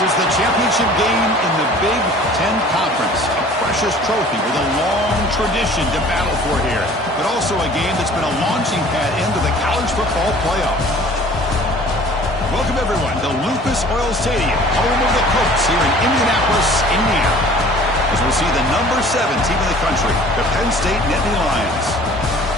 This is the championship game in the Big Ten Conference. A precious trophy with a long tradition to battle for here, but also a game that's been a launching pad into the college football playoff. Welcome, everyone, to Lucas Oil Stadium, home of the Colts here in Indianapolis, Indiana. As we'll see the number 7 team in the country, the Penn State Nittany Lions,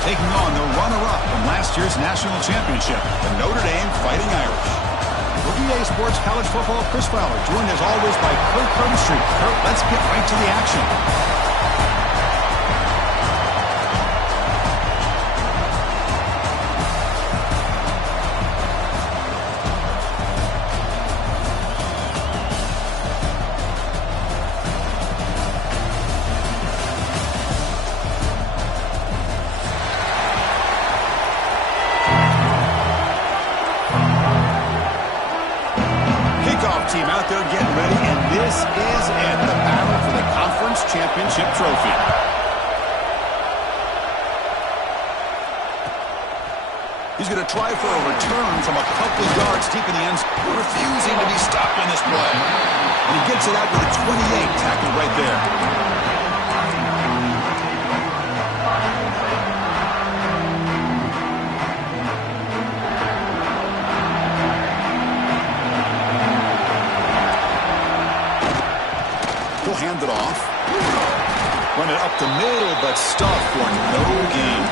taking on the runner-up from last year's national championship, the Notre Dame Fighting Irish. For EA Sports College Football, Chris Fowler, joined as always by Kurt Crumstreet. Kurt, let's get right to the action. Team out there getting ready, and this is it, the battle for the conference championship trophy. He's going to try for a return from a couple of yards deep in the end zone, refusing to be stopped on this play. And he gets it out with a 28 tackled right there. Hand it off. Run it up the middle, but stuffed for no gain.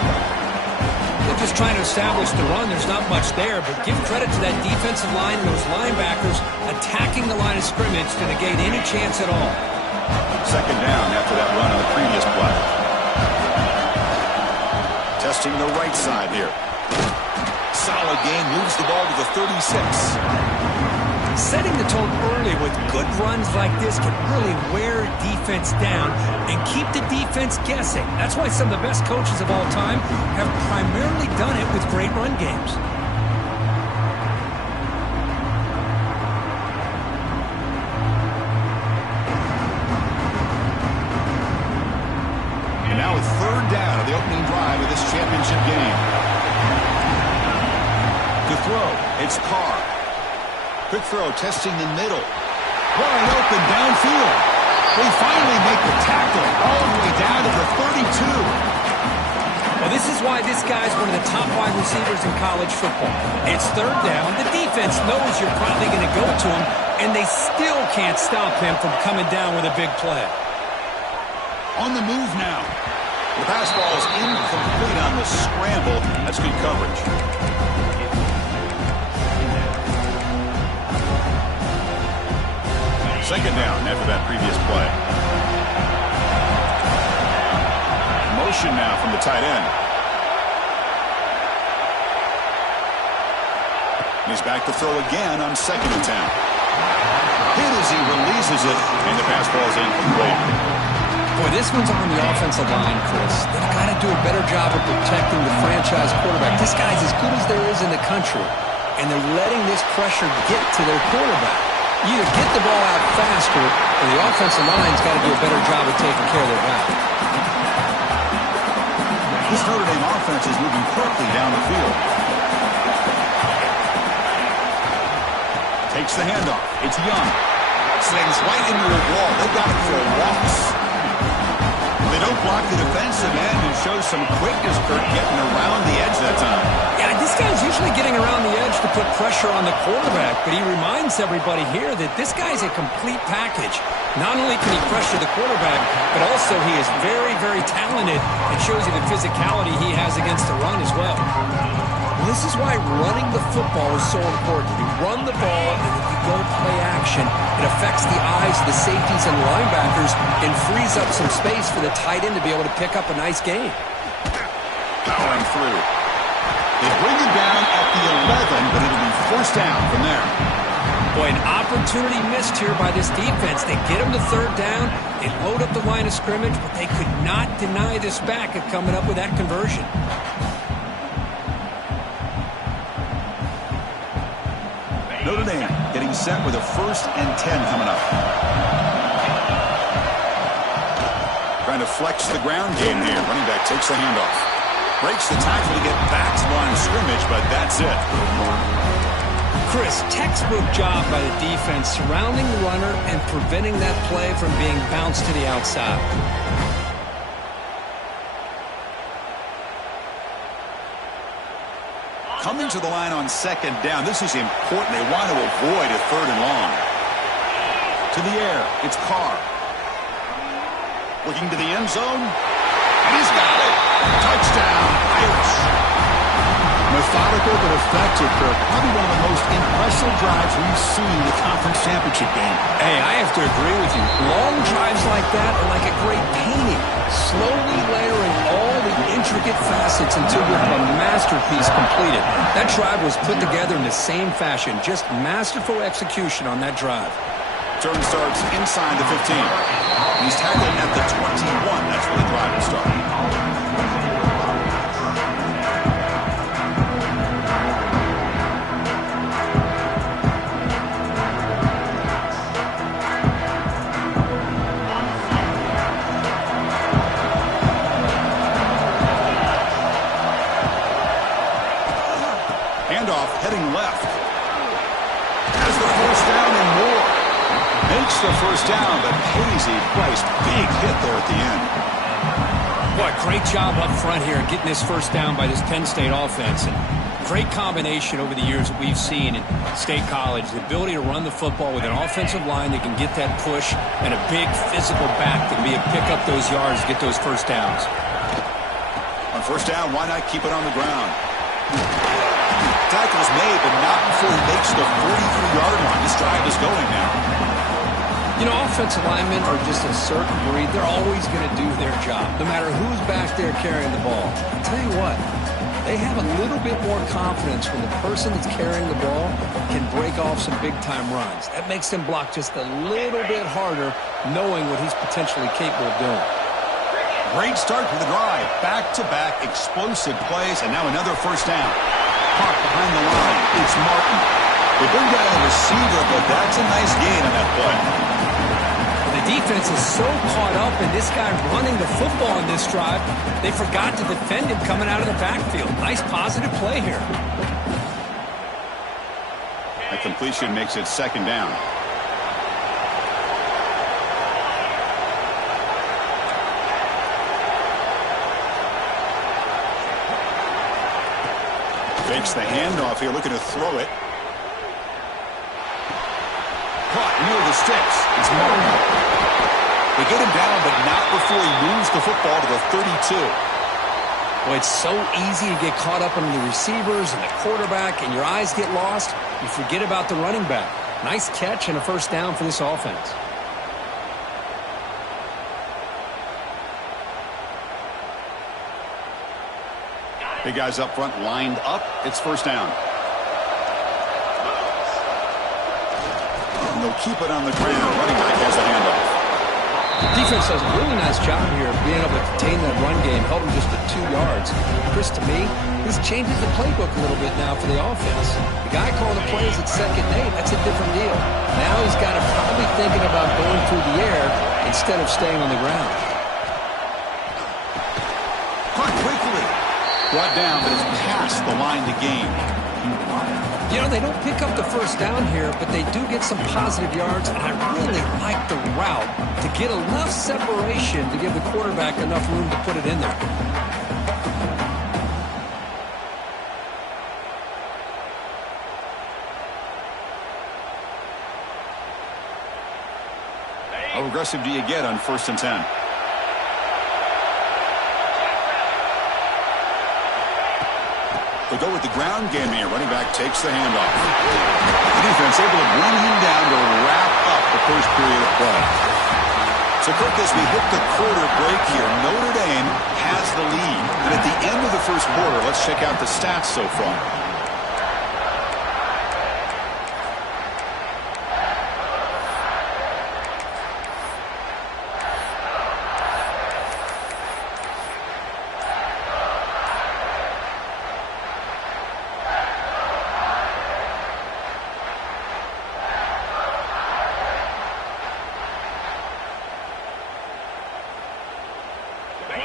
They're just trying to establish the run. There's not much there, but give credit to that defensive line and those linebackers attacking the line of scrimmage to negate any chance at all. Second down after that run on the previous play. Testing the right side here. Solid gain, moves the ball to the 36. Setting the tone early with good runs like this can really wear defense down and keep the defense guessing. That's why some of the best coaches of all time have primarily done it with great run games. And now a third down of the opening drive of this championship game. To throw, it's Carr. Quick throw, testing the middle. Wide open downfield. They finally make the tackle all the way down to the 32. Well, this is why this guy's one of the top wide receivers in college football. It's third down. The defense knows you're probably going to go to him, and they still can't stop him from coming down with a big play. On the move now. The pass ball is incomplete on the scramble. That's good coverage. Second down after that previous play. Motion now from the tight end. He's back to throw again on second and 10. Hit as he releases it, and the pass ball is incomplete. Boy, this one's on the offensive line, Chris. They've got to do a better job of protecting the franchise quarterback. This guy's as good as there is in the country, and they're letting this pressure get to their quarterback. You either get the ball out faster, or the offensive line's got to do a better job of taking care of their back. This Notre Dame offense is moving quickly down the field. Takes the handoff. It's Young. Slings right into the wall. They've got him for walks. They don't block the defensive end and shows some quickness, Kurt, getting around the edge that time. Yeah, this guy's usually getting around the edge to put pressure on the quarterback, but he reminds everybody here that this guy's a complete package. Not only can he pressure the quarterback, but also he is very, very talented and shows you the physicality he has against the run as well. This is why running the football is so important. You run the ball, and if you go play action, it affects the eyes of the safeties and linebackers and frees up some space for the tight end to be able to pick up a nice gain. Powering through. They bring him down at the 11, but it'll be forced down from there. Boy, an opportunity missed here by this defense. They get him to third down, they load up the line of scrimmage, but they could not deny this back of coming up with that conversion. Notre Dame getting set with a 1st and 10 coming up. Trying to flex the ground game here. Running back takes the handoff. Breaks the tackle to get back to the line of scrimmage, but that's it. Chris, textbook job by the defense surrounding the runner and preventing that play from being bounced to the outside. Coming to the line on second down. This is important. They want to avoid a third and long. To the air. It's Carr. Looking to the end zone. And he's got it. Touchdown, Irish. Methodical but effective, Kirk. Probably one of the most impressive drives we've seen in the conference championship game. Hey, I have to agree with you. Long drives like that are like a great painting. Slowly layering all the intricate facets until you have a masterpiece completed. That drive was put together in the same fashion. Just masterful execution on that drive. Turn starts inside the 15. He's tackling at the 21. That's where the drive will start. Handoff heading left. Has the first down and more. Makes the first down, but pays a price. Big hit there at the end. Boy, great job up front here getting this first down by this Penn State offense. And great combination over the years that we've seen in State College. The ability to run the football with an offensive line that can get that push and a big physical back that can be able to pick up those yards, get those first downs. On first down, why not keep it on the ground? Tackle's made, but not before he makes the 43-yard line. This drive is going now. You know, offensive linemen are just a certain breed. They're always going to do their job, no matter who's back there carrying the ball. I'll tell you what, they have a little bit more confidence when the person that's carrying the ball can break off some big-time runs. That makes them block just a little bit harder, knowing what he's potentially capable of doing. Great start to the drive. Back-to-back explosive plays, and now another first down. Caught behind the line. It's Martin. They bring down the receiver, but that's a nice gain on that play. The defense is so caught up in this guy running the football on this drive, they forgot to defend him coming out of the backfield. Nice positive play here. That completion makes it second down. Fakes the handoff here, looking to throw it. Caught near the sticks. It's Martin. They get him down, but not before he moves the football to the 32. Boy, it's so easy to get caught up on the receivers and the quarterback, and your eyes get lost. You forget about the running back. Nice catch and a first down for this offense. Big guys up front lined up. It's first down. And they'll keep it on the ground. Running back has a handoff. Defense does a really nice job here of being able to contain that run game, held him just at 2 yards. Chris, to me, this changes the playbook a little bit now for the offense. The guy calling the plays at second and 8, that's a different deal. Now he's got to probably thinking about going through the air instead of staying on the ground. Caught quickly. Brought down, but it's past the line to gain. You know, they don't pick up the first down here, but they do get some positive yards, and I really like the route to get enough separation to give the quarterback enough room to put it in there. How aggressive do you get on 1st and 10? They go with the ground game here. Running back takes the handoff. The defense able to bring him down to wrap up the first period of play. So, Kirk, as we hit the quarter break here, Notre Dame has the lead. And at the end of the first quarter, let's check out the stats so far.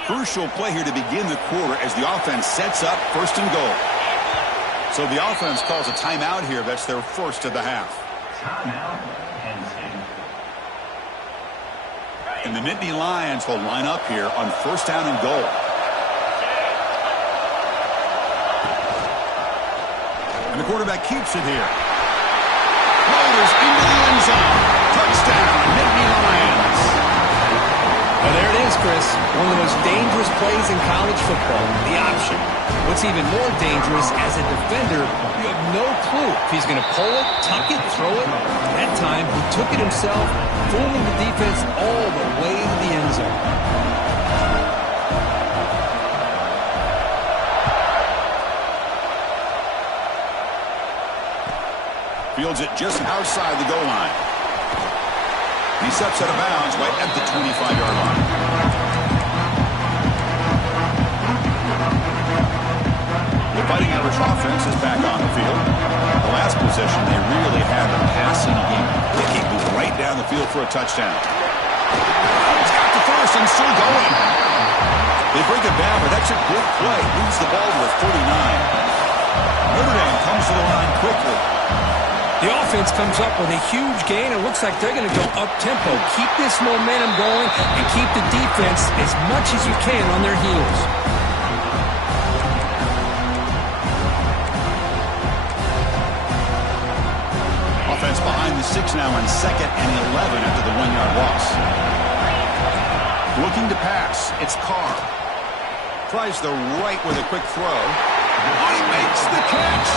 Crucial play here to begin the quarter as the offense sets up 1st and goal. So the offense calls a timeout here. That's their first of the half. Timeout, Penn State. And the Nittany Lions will line up here on first down and goal. And the quarterback keeps it here. Rolls into the end zone. Touchdown, Nittany Lions. Well, there it is, Chris. One of the most dangerous plays in college football, the option. What's even more dangerous, as a defender, you have no clue if he's going to pull it, tuck it, throw it. That time, he took it himself, fooling the defense all the way to the end zone. Fields it just outside the goal line. He steps out of bounds right at the 25-yard line. The Fighting Irish offense is back on the field. The last possession, they really had the passing game picking, moved right down the field for a touchdown. He's got the first and still going. They break it down, but that's a good play. Moves the ball to the 49. Notre Dame comes to the line quickly. The offense comes up with a huge gain. It looks like they're going to go up-tempo. Keep this momentum going and keep the defense as much as you can on their heels. Offense behind the 6 now on 2nd and 11 after the 1-yard loss. Looking to pass. It's Carr. Tries the right with a quick throw. Oh, he makes the catch.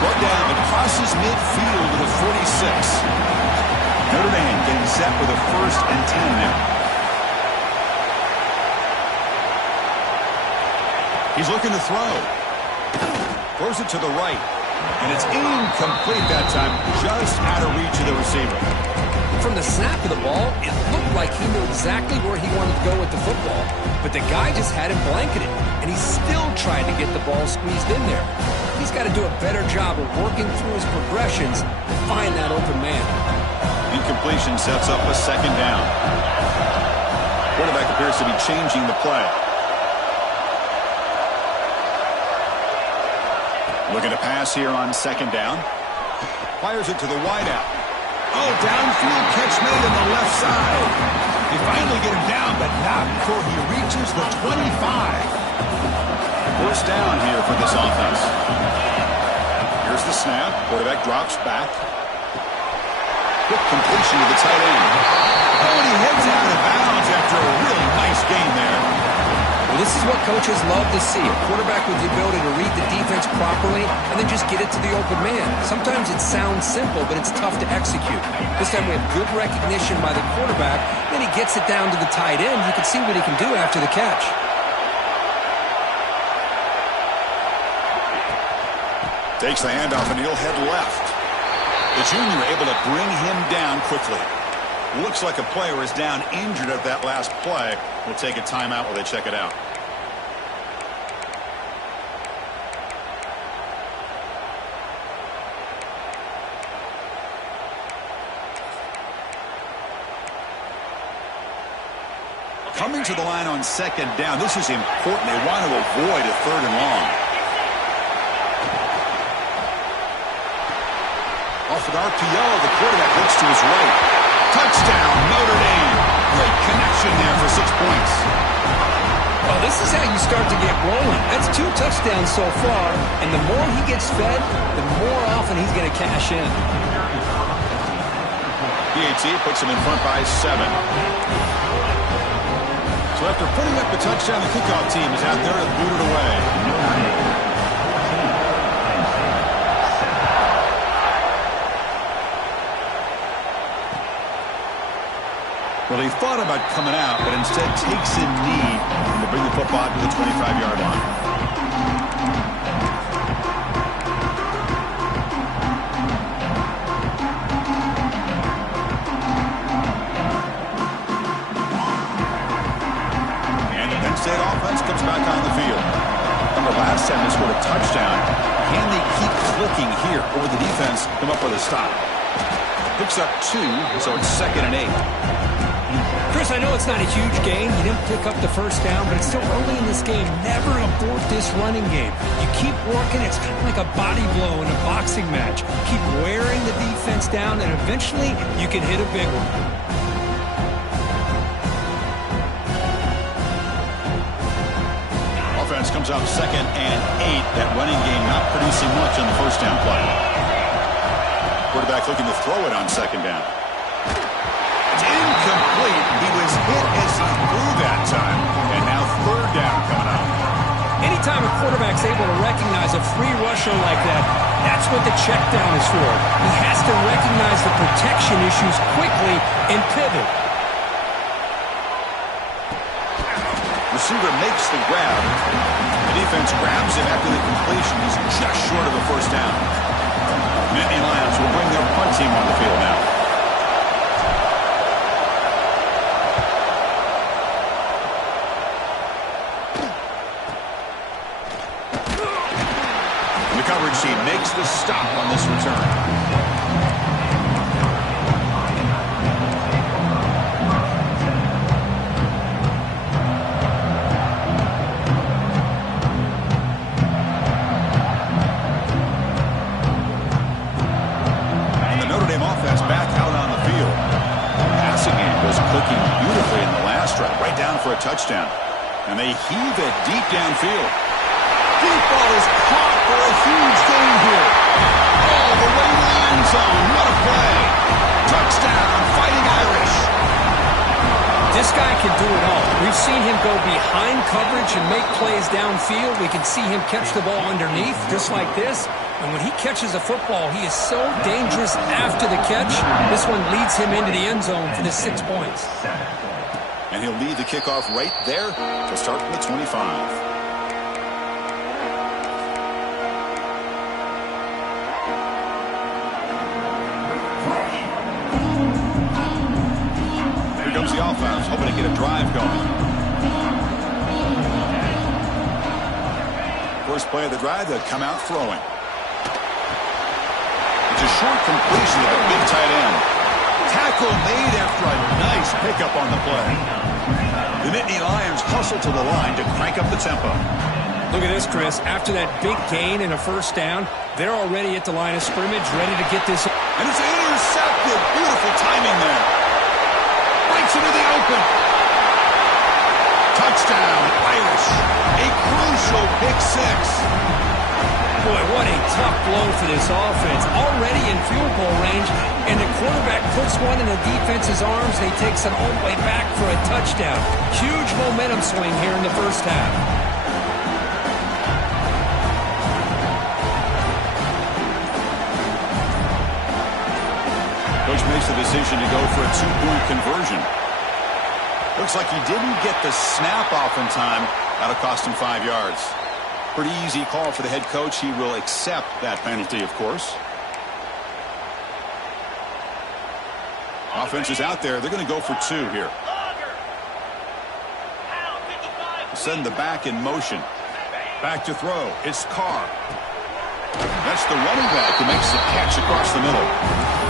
Brought down and crosses midfield to the 46. Notre Dame getting set with a 1st and 10 now. He's looking to throw. Throws it to the right. And it's incomplete that time, just out of reach of the receiver. From the snap of the ball, it looked like he knew exactly where he wanted to go with the football, but the guy just had him blanketed, and he still tried to get the ball squeezed in there. He's got to do a better job of working through his progressions to find that open man. Incompletion sets up a 2nd down. Quarterback appears to be changing the play. Looking to pass here on 2nd down. Fires it to the wideout. Oh, downfield catch made on the left side. They finally get him down, but not before he reaches the 25. First down here for this offense. Here's the snap. Quarterback drops back. Quick completion to the tight end. Oh, and he heads out of bounds after a really nice game there. Well, this is what coaches love to see. A quarterback with the ability to read the defense properly and then just get it to the open man. Sometimes it sounds simple, but it's tough to execute. This time we have good recognition by the quarterback. Then he gets it down to the tight end. You can see what he can do after the catch. Takes the handoff and he'll head left. The junior able to bring him down quickly. Looks like a player is down injured at that last play. We'll take a timeout while they check it out. Coming to the line on 2nd down. This is important. They want to avoid a 3rd and long. Off an RPO, the quarterback looks to his right. Touchdown, Notre Dame. Great connection there for 6 points. Well, this is how you start to get rolling. That's 2 touchdowns so far, and the more he gets fed, the more often he's going to cash in. PAT puts him in front by 7. So after putting up the touchdown, the kickoff team is out there to boot it away. Well, he thought about coming out, but instead takes a knee to bring the football to the 25-yard line. And the Penn State offense comes back on the field. Remember, last time they scored a touchdown. Can they keep clicking here, or will the defense come up with a stop? Picks up 2, so it's 2nd and 8. Chris, I know it's not a huge gain. You didn't pick up the first down, but it's still early in this game. Never abort this running game. You keep working. It's kind of like a body blow in a boxing match. Keep wearing the defense down, and eventually you can hit a big one. Offense comes out 2nd and 8. That running game not producing much on the first down play. Quarterback looking to throw it on 2nd down. It's incomplete. He was hit as he threw that time. And now 3rd down coming up. Anytime a quarterback's able to recognize a free rusher like that, that's what the check down is for. He has to recognize the protection issues quickly and pivot. Receiver makes the grab. The defense grabs him after the completion. He's just short of a first down. Nittany Lions will bring their punt team on the field now. The coverage team makes the stop on this return. For a touchdown. And they heave it deep downfield. Deep ball is caught for a huge gain here. All the way to the end zone. What a play. Touchdown, Fighting Irish. This guy can do it all. We've seen him go behind coverage and make plays downfield. We can see him catch the ball underneath, just like this. And when he catches a football, he is so dangerous after the catch. This one leads him into the end zone for the 6 points. And he'll lead the kickoff right there to start from the 25. Here comes the offense, hoping to get a drive going. First play of the drive, they'll come out throwing. It's a short completion of a big tight end. Tackle made after a nice pickup on the play. The Nittany Lions hustle to the line to crank up the tempo. Look at this, Chris. After that big gain and a first down, they're already at the line of scrimmage, ready to get this. And it's intercepted. Beautiful timing there. Breaks into the open. Touchdown, Irish. A crucial pick 6. Boy, what a tough blow for this offense. Already in field goal range, and the quarterback puts one in the defense's arms. They takes it all the way back for a touchdown. Huge momentum swing here in the first half. Coach makes the decision to go for a 2-point conversion. Looks like he didn't get the snap off in time. That'll cost him 5 yards. Pretty easy call for the head coach. He will accept that penalty, of course. Offense is out there. They're going to go for 2 here. Send the back in motion. Back to throw. It's Carr. That's the running back who makes the catch across the middle.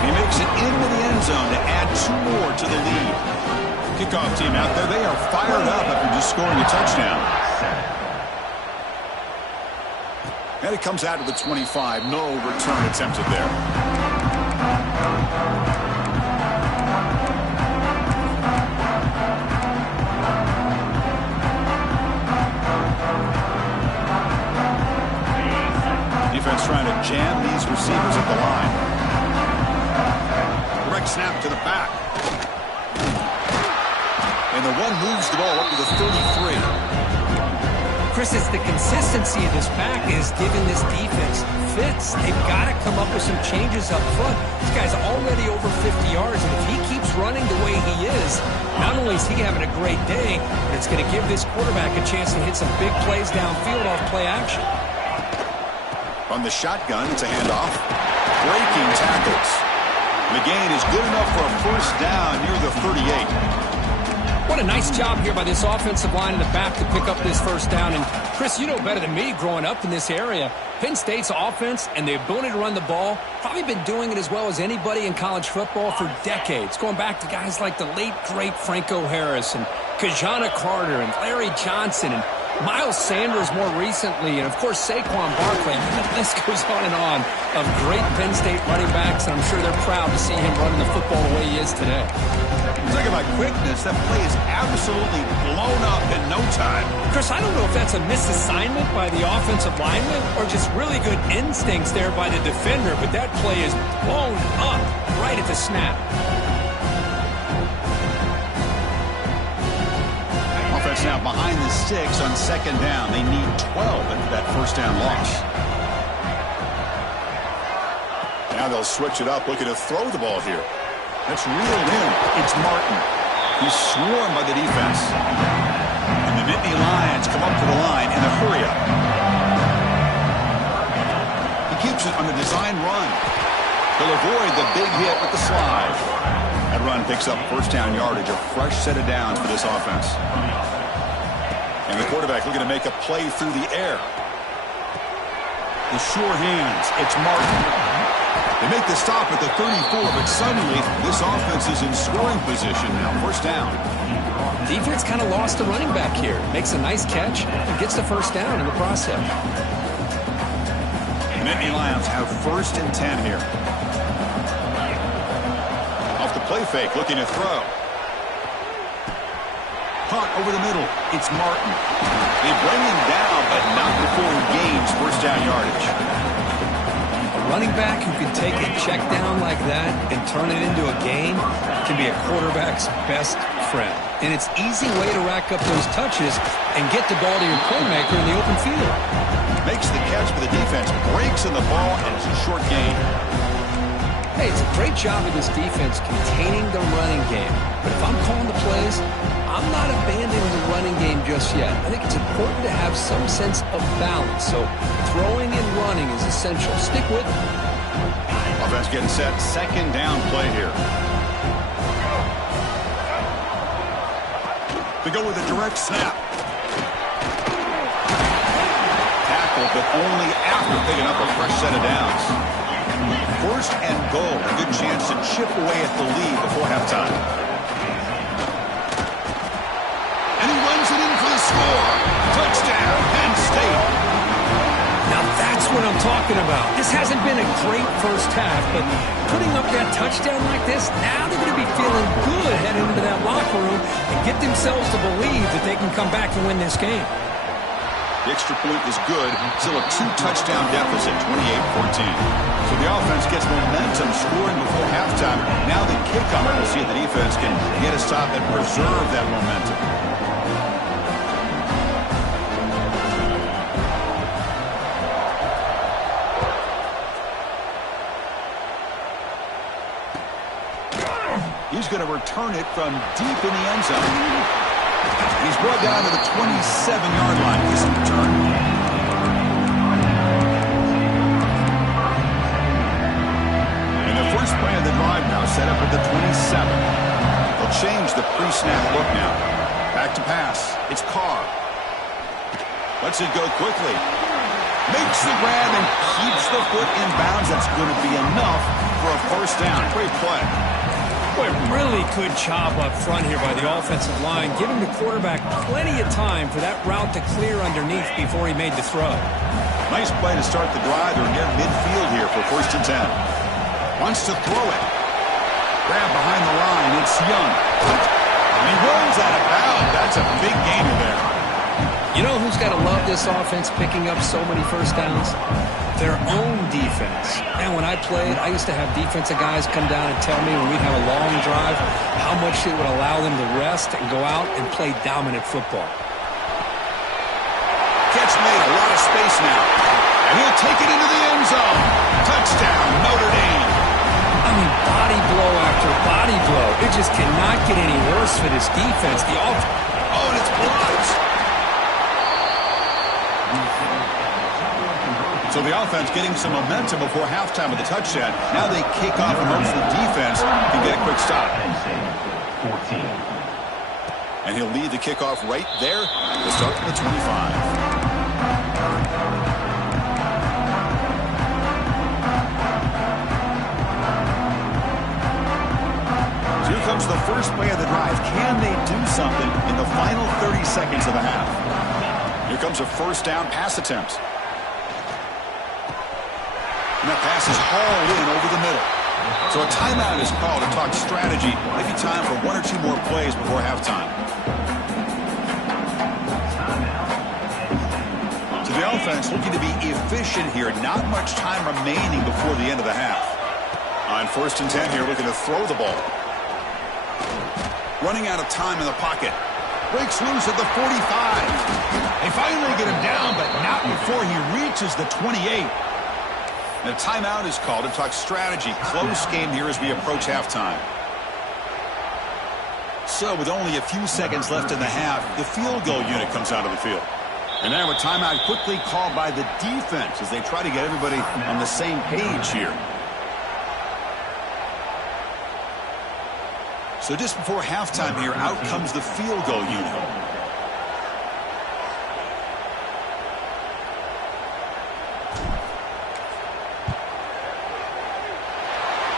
He makes it into the end zone to add 2 more to the lead. Kickoff team out there. They are fired up after just scoring a touchdown. And it comes out to the 25. No return attempted there. Defense trying to jam these receivers at the line. Direct snap to the back. And the one moves the ball up to the 33. Chris, it's the consistency of this back is giving this defense fits. They've got to come up with some changes up front. This guy's already over 50 yards, and if he keeps running the way he is, not only is he having a great day, but it's going to give this quarterback a chance to hit some big plays downfield off play action. From the shotgun, it's a handoff. Breaking tackles. The gain is good enough for a first down near the 38. What a nice job here by this offensive line in the back to pick up this first down. And, Chris, you know better than me growing up in this area, Penn State's offense and the ability to run the ball, probably been doing it as well as anybody in college football for decades, going back to guys like the late, great Franco Harris and Kajana Carter and Larry Johnson and Miles Sanders more recently, and, of course, Saquon Barkley. The list goes on of great Penn State running backs, and I'm sure they're proud to see him running the football the way he is today. Talk about quickness. That play is absolutely blown up in no time. Chris, I don't know if that's a misassignment by the offensive lineman or just really good instincts there by the defender, but that play is blown up right at the snap. Offense now behind the sticks on second down. They need 12 after that first down loss. Now they'll switch it up, looking to throw the ball here. That's reeled in. It's Martin. He's swarmed by the defense. And the Nittany Lions come up to the line in a hurry-up. He keeps it on the design run. He'll avoid the big hit with the slide. That run picks up first down yardage, a fresh set of downs for this offense. And the quarterback looking to make a play through the air. The sure hands. It's Martin. They make the stop at the 34, but suddenly this offense is in scoring position now. First down. Defense kind of lost the running back here. Makes a nice catch and gets the first down in the process. The Nittany Lions have first and 10 here. Off the play fake, looking to throw. Punt over the middle. It's Martin. They bring him down, but not before he gains first down yardage. Running back who can take a check down like that and turn it into a gain can be a quarterback's best friend. And it's an easy way to rack up those touches and get the ball to your playmaker in the open field. Makes the catch for the defense, breaks in the ball, and it's a short gain. Hey, it's a great job of this defense containing the running game. But if I'm calling the plays, I'm not abandoning the running game just yet. I think it's important to have some sense of balance. So throwing and running is essential. Stick with it. Offense getting set. Second down play here. They go with a direct snap. Tackle, but only after picking up a fresh set of downs. First and goal. A good chance to chip away at the lead before halftime. And he runs it in for the score. Touchdown, Penn State. Now that's what I'm talking about. This hasn't been a great first half, but putting up that touchdown like this, now they're going to be feeling good heading into that locker room and get themselves to believe that they can come back and win this game. The extra point is good. Still a 2-touchdown deficit, 28-14. So the offense gets momentum scoring before halftime. Now the kickoff. We'll see if the defense can get a stop and preserve that momentum. He's going to return it from deep in the end zone. He's brought down to the 27-yard line. He's in return. And the first play of the drive now set up at the 27. They'll change the pre-snap look now. Back to pass. It's Carr. Lets it go quickly. Makes the grab and keeps the foot in bounds. That's going to be enough for a first down. Great play. Boy, really good job up front here by the offensive line, giving the quarterback plenty of time for that route to clear underneath before he made the throw. Nice play to start the drive. They're near midfield here for first and 10. Wants to throw it. Grab behind the line. It's Young. And he runs out of bounds. That's a big gainer there. You know who's got to love this offense picking up so many first downs? Their own defense. And when I played, I used to have defensive guys come down and tell me when we'd have a long drive how much it would allow them to rest and go out and play dominant football. Catch made, a lot of space now. And he'll take it into the end zone. Touchdown, Notre Dame. I mean, body blow after body blow. It just cannot get any worse for this defense. Oh, and it's blocked. So the offense getting some momentum before halftime with the touchdown. Now they kick off and hopes the defense can get a quick stop. And he'll lead the kickoff right there to start from the 25. So here comes the first play of the drive. Can they do something in the final 30 seconds of the half? Here comes a first down pass attempt. And that pass is hauled in over the middle. So a timeout is called to talk strategy. Maybe time for one or two more plays before halftime. So the offense looking to be efficient here. Not much time remaining before the end of the half. On first and 10 here, looking to throw the ball. Running out of time in the pocket. Breaks loose at the 45. They finally get him down, but not before he reaches the 28. And a timeout is called to talk strategy. Close game here as we approach halftime. So with only a few seconds left in the half, the field goal unit comes out of the field. And now a timeout quickly called by the defense as they try to get everybody on the same page here. So just before halftime here, out comes the field goal unit.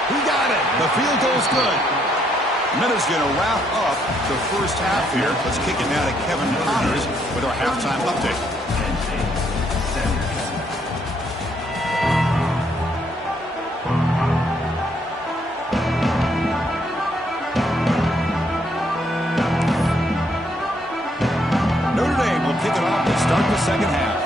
He got it. The field goal's good. Minute's going to wrap up the first half here. Let's kick it now to Kevin Connors with our halftime update. Notre Dame will kick it off to start the second half.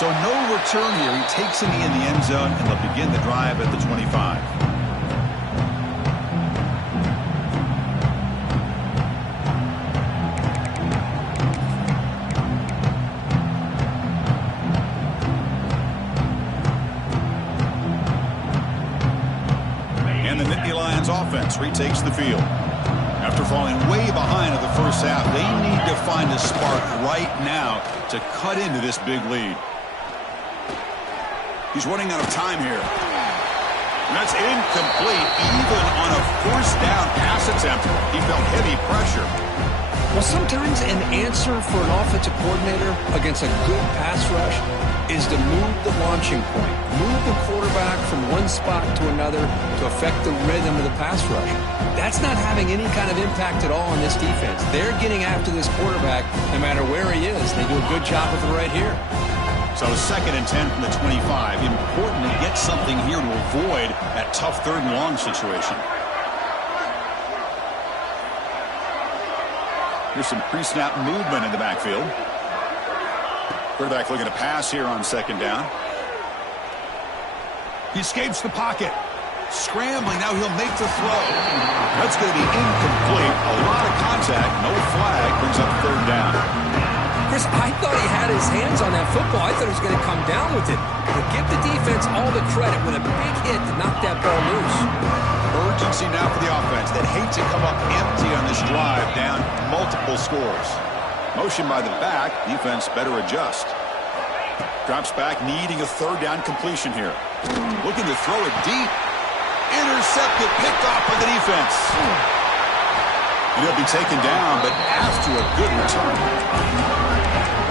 So no return here. He takes him in the end zone, and they'll begin the drive at the 25. And the Nittany Lions offense retakes the field. After falling way behind in the first half, they need to find a spark right now to cut into this big lead. He's running out of time here. And that's incomplete. Even on a first down pass attempt, he felt heavy pressure. Well, sometimes an answer for an offensive coordinator against a good pass rush is to move the launching point. Move the quarterback from one spot to another to affect the rhythm of the pass rush. That's not having any kind of impact at all on this defense. They're getting after this quarterback no matter where he is. They do a good job of it right here. So second and 10 from the 25. Important to get something here to avoid that tough third and long situation. Here's some pre-snap movement in the backfield. Quarterback looking to pass here on second down. He escapes the pocket. Scrambling, now he'll make the throw. That's going to be incomplete. A lot of contact, no flag, brings up third down. Chris, I thought he had his hands on that football. I thought he was going to come down with it. But give the defense all the credit with a big hit to knock that ball loose. Urgency now for the offense that hate to come up empty on this drive, down multiple scores. Motion by the back, defense better adjust. Drops back, needing a third down completion here. Looking to throw it deep. Intercepted, picked off by the defense. And he'll be taken down, but after a good return.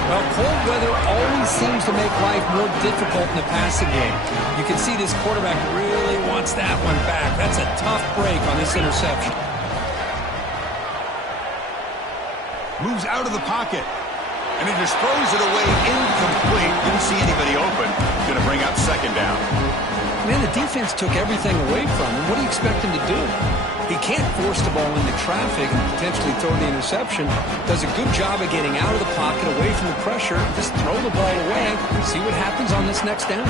Well, cold weather always seems to make life more difficult in the passing game. You can see this quarterback really wants that one back. That's a tough break on this interception. Moves out of the pocket. And he just throws it away incomplete. Didn't see anybody open. Going to bring up second down. Man, the defense took everything away from him. What do you expect him to do? He can't force the ball into traffic and potentially throw the interception. Does a good job of getting out of the pocket, away from the pressure. Just throw the ball away. See what happens on this next down.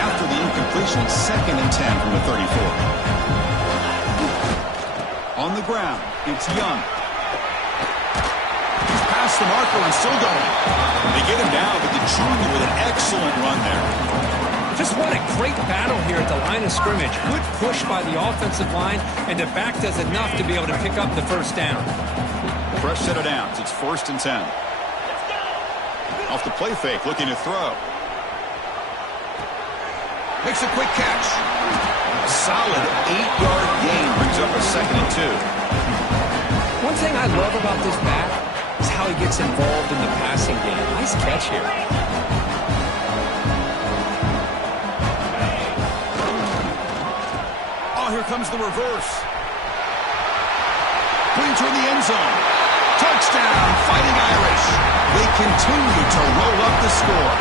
After the incompletion, second and 10 from the 34. On the ground, it's Young. He's past the marker and still going. They get him down, but the junior with an excellent run there. Just what a great battle here at the line of scrimmage. Good push by the offensive line, and the back does enough to be able to pick up the first down. Fresh set of downs. It's first and 10. Off the play fake, looking to throw. Makes a quick catch. A solid 8-yard gain brings up a 2nd and 2. One thing I love about this back is how he gets involved in the passing game. Nice catch here. Oh, here comes the reverse. Putting toward the end zone. Touchdown, Fighting Irish. They continue to roll up the score.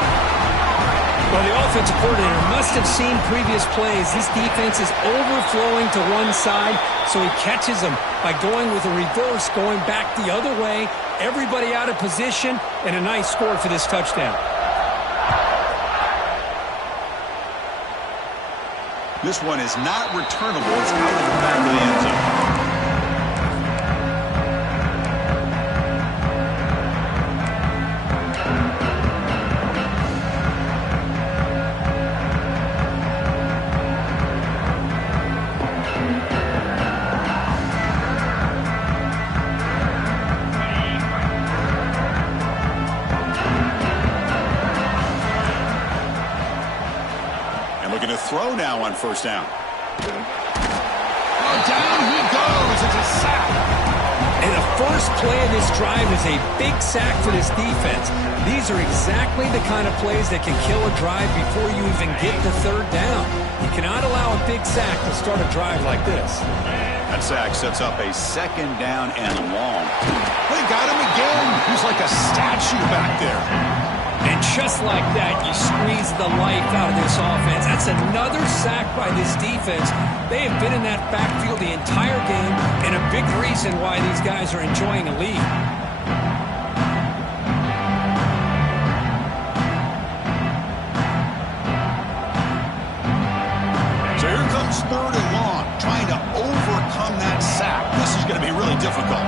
Well, the offensive coordinator must have seen previous plays. This defense is overflowing to one side, so he catches them by going with a reverse, going back the other way. Everybody out of position, and a nice score for this touchdown. This one is not returnable. It's out of the back of the end zone. Looking to throw now on 1st down. Oh, down he goes. It's a sack. And the first play of this drive is a big sack for this defense. These are exactly the kind of plays that can kill a drive before you even get the 3rd down. You cannot allow a big sack to start a drive like this. That sack sets up a 2nd down and long. They got him again. He's like a statue back there. And just like that, you squeeze the life out of this offense. That's another sack by this defense. They have been in that backfield the entire game, and a big reason why these guys are enjoying a lead. So here comes 3rd and long, trying to overcome that sack. This is going to be really difficult.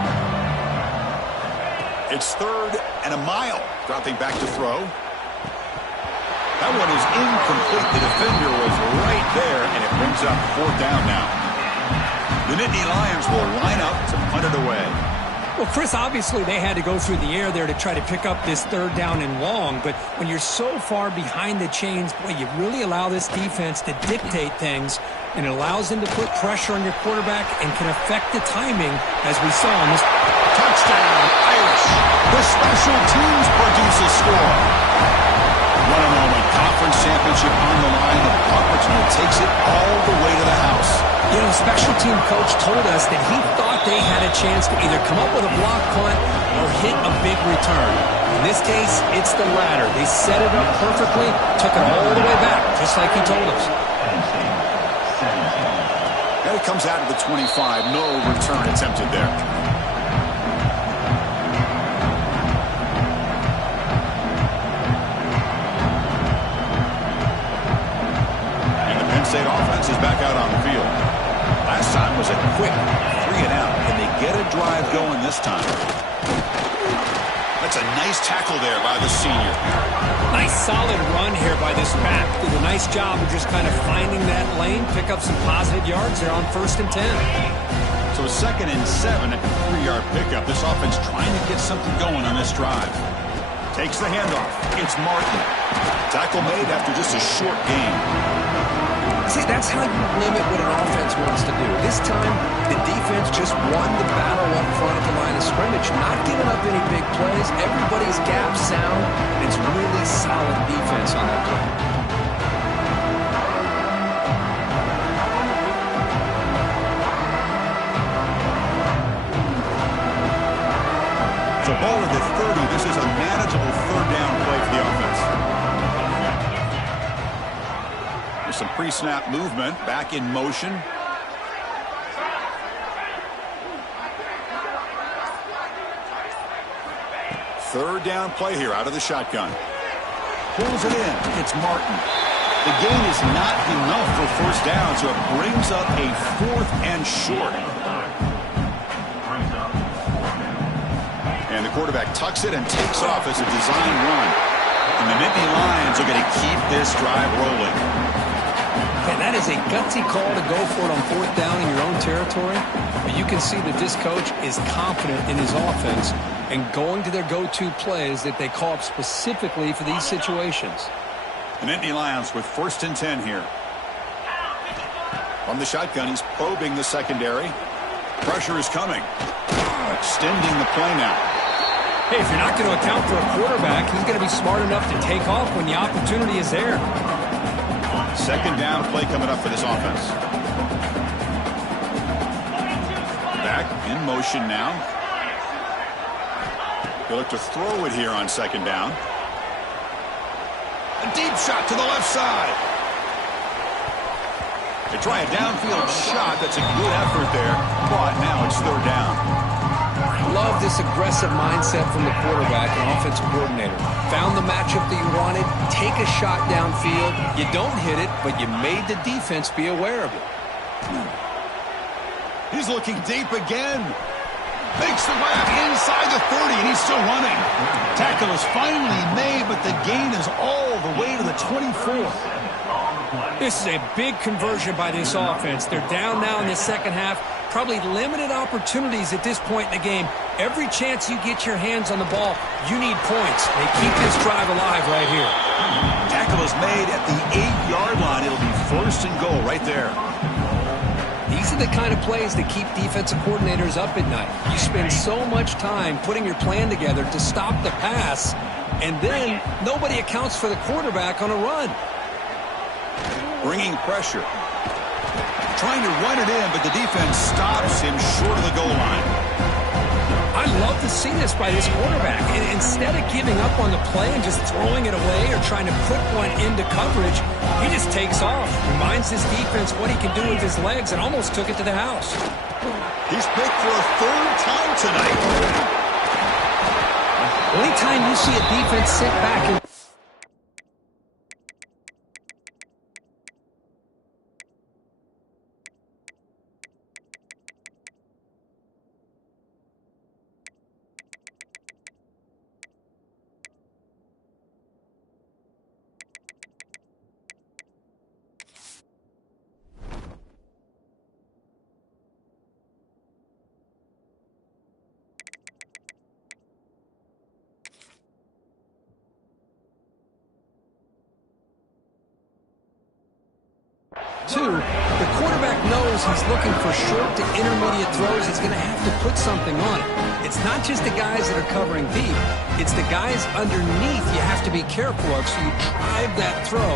It's 3rd and a mile. Dropping back to throw. That one is incomplete. The defender was right there, and it brings up 4th down now. The Nittany Lions will line up to punt it away. Well, Chris, obviously they had to go through the air there to try to pick up this 3rd down and long, but when you're so far behind the chains, boy, you really allow this defense to dictate things, and it allows them to put pressure on your quarterback and can affect the timing, as we saw in this. Touchdown, Irish. The special teams produce a score. What a moment. Conference championship on the line, and Opportunity takes it all the way to the house. You know, special team coach told us that he thought they had a chance to either come up with a block punt or hit a big return. In this case, it's the latter. They set it up perfectly, took it all the way back, just like he told us. And it comes out of the 25. No return attempted there. State offense is back out on the field. Last time was a quick 3 and out. Can they get a drive going this time? That's a nice tackle there by the senior. Nice solid run here by this back. Did a nice job of just kind of finding that lane, pick up some positive yards there on 1st and 10. So a 2nd and 7 at the 3-yard pickup. This offense trying to get something going on this drive. Takes the handoff. It's Martin. Tackle made after just a short gain. See, that's how you limit what an offense wants to do. This time, the defense just won the battle up front at the line of scrimmage, not giving up any big plays. Everybody's gap sound. It's really solid defense on that play. So ball at the 30. This is a manageable 3rd down play for the offense. Some pre-snap movement, back in motion. 3rd down play here out of the shotgun. Pulls it in. It's Martin. The gain is not enough for 1st down, so it brings up a 4th and short. And the quarterback tucks it and takes off as a design run. And the Nittany Lions are going to keep this drive rolling. And that is a gutsy call to go for it on 4th down in your own territory. But you can see that this coach is confident in his offense and going to their go-to plays that they call up specifically for these situations. The Nittany Lions with 1st and 10 here. From the shotgun, he's probing the secondary. Pressure is coming. Extending the play now. Hey, if you're not going to account for a quarterback, he's going to be smart enough to take off when the opportunity is there. Second down play coming up for this offense. Back in motion now. He'll look to throw it here on second down. A deep shot to the left side. They try a downfield shot. That's a good effort there, but now it's third down. Love this aggressive mindset from the quarterback and offensive coordinator. Found the matchup that you wanted, take a shot downfield. You don't hit it, but you made the defense be aware of it. He's looking deep again. Makes the grab inside the 30, and he's still running. Tackle is finally made, but the gain is all the way to the 24. This is a big conversion by this offense. They're down now in the second half. Probably limited opportunities at this point in the game. Every chance you get your hands on the ball, you need points. They keep this drive alive right here. Tackle is made at the 8-yard line. It'll be first and goal right there. These are the kind of plays that keep defensive coordinators up at night. You spend so much time putting your plan together to stop the pass, and then nobody accounts for the quarterback on a run. Bringing pressure. Trying to run it in, but the defense stops him short of the goal line. I love to see this by this quarterback. And instead of giving up on the play and just throwing it away or trying to put one into coverage, he just takes off. Reminds his defense what he can do with his legs and almost took it to the house. He's picked for a third time tonight. Anytime you see a defense sit back and the quarterback knows he's looking for short to intermediate throws. He's going to have to put something on it. It's not just the guys that are covering deep. It's the guys underneath you have to be careful of, so you drive that throw.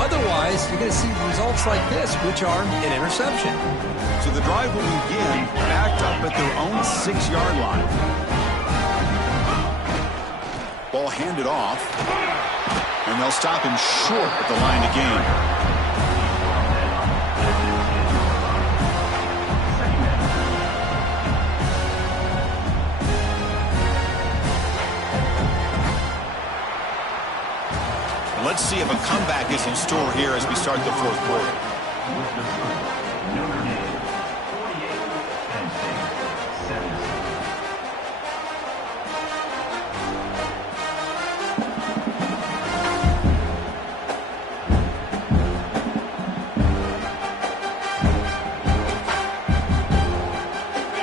Otherwise, you're going to see results like this, which are an interception. So the drive will begin backed up at their own 6-yard line. Ball handed off, and they'll stop him short at the line of game. Let's see if a comeback is in store here as we start the fourth quarter.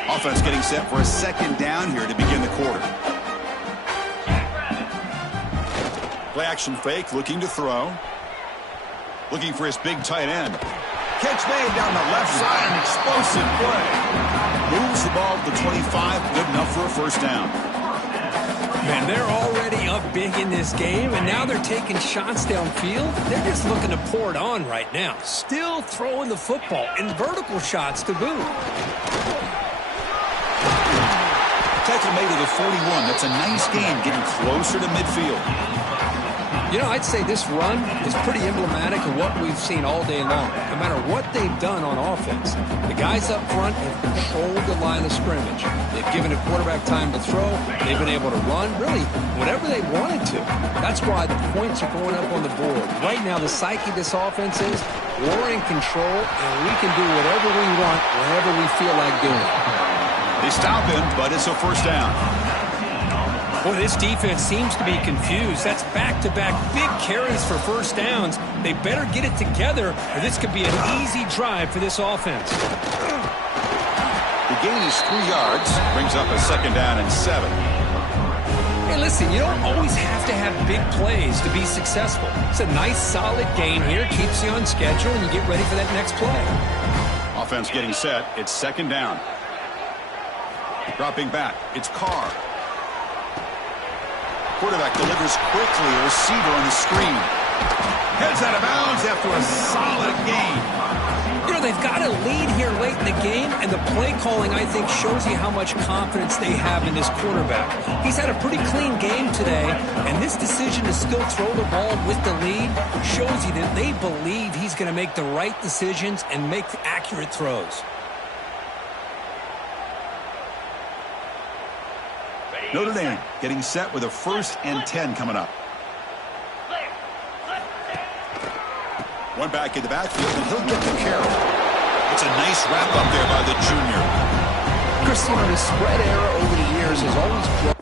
Offense getting set for a second down here to begin the quarter. Play action fake, looking to throw. Looking for his big tight end. Catch made down the left side, an explosive play. Moves the ball to the 25, good enough for a first down. Man, they're already up big in this game, and now they're taking shots downfield. They're just looking to pour it on right now. Still throwing the football, and vertical shots to boot. Tackle made to the 41. That's a nice game, getting closer to midfield. You know, I'd say this run is pretty emblematic of what we've seen all day long. No matter what they've done on offense, the guys up front have controlled the line of scrimmage. They've given a quarterback time to throw. They've been able to run, really, whatever they wanted to. That's why the points are going up on the board. Right now, the psyche of this offense is we're in control, and we can do whatever we want, whenever we feel like doing it. They stop him, but it's a first down. Boy, this defense seems to be confused. That's back-to-back big carries for first downs. They better get it together, or this could be an easy drive for this offense. The gain is 3 yards, brings up a second down and 7. Hey, listen, you don't always have to have big plays to be successful. It's a nice, solid gain here, keeps you on schedule, and you get ready for that next play. Offense getting set. It's second down. Dropping back. It's Carr. Quarterback delivers quickly. A receiver on the screen. Heads out of bounds after a solid gain. You know, they've got a lead here late in the game, and the play calling, I think, shows you how much confidence they have in this quarterback. He's had a pretty clean game today, and this decision to still throw the ball with the lead shows you that they believe he's going to make the right decisions and make accurate throws. Notre Dame getting set with a 1st and 10 coming up. One back in the backfield, and he'll get the carry. It's a nice wrap up there by the junior. Chris, the spread era over the years has always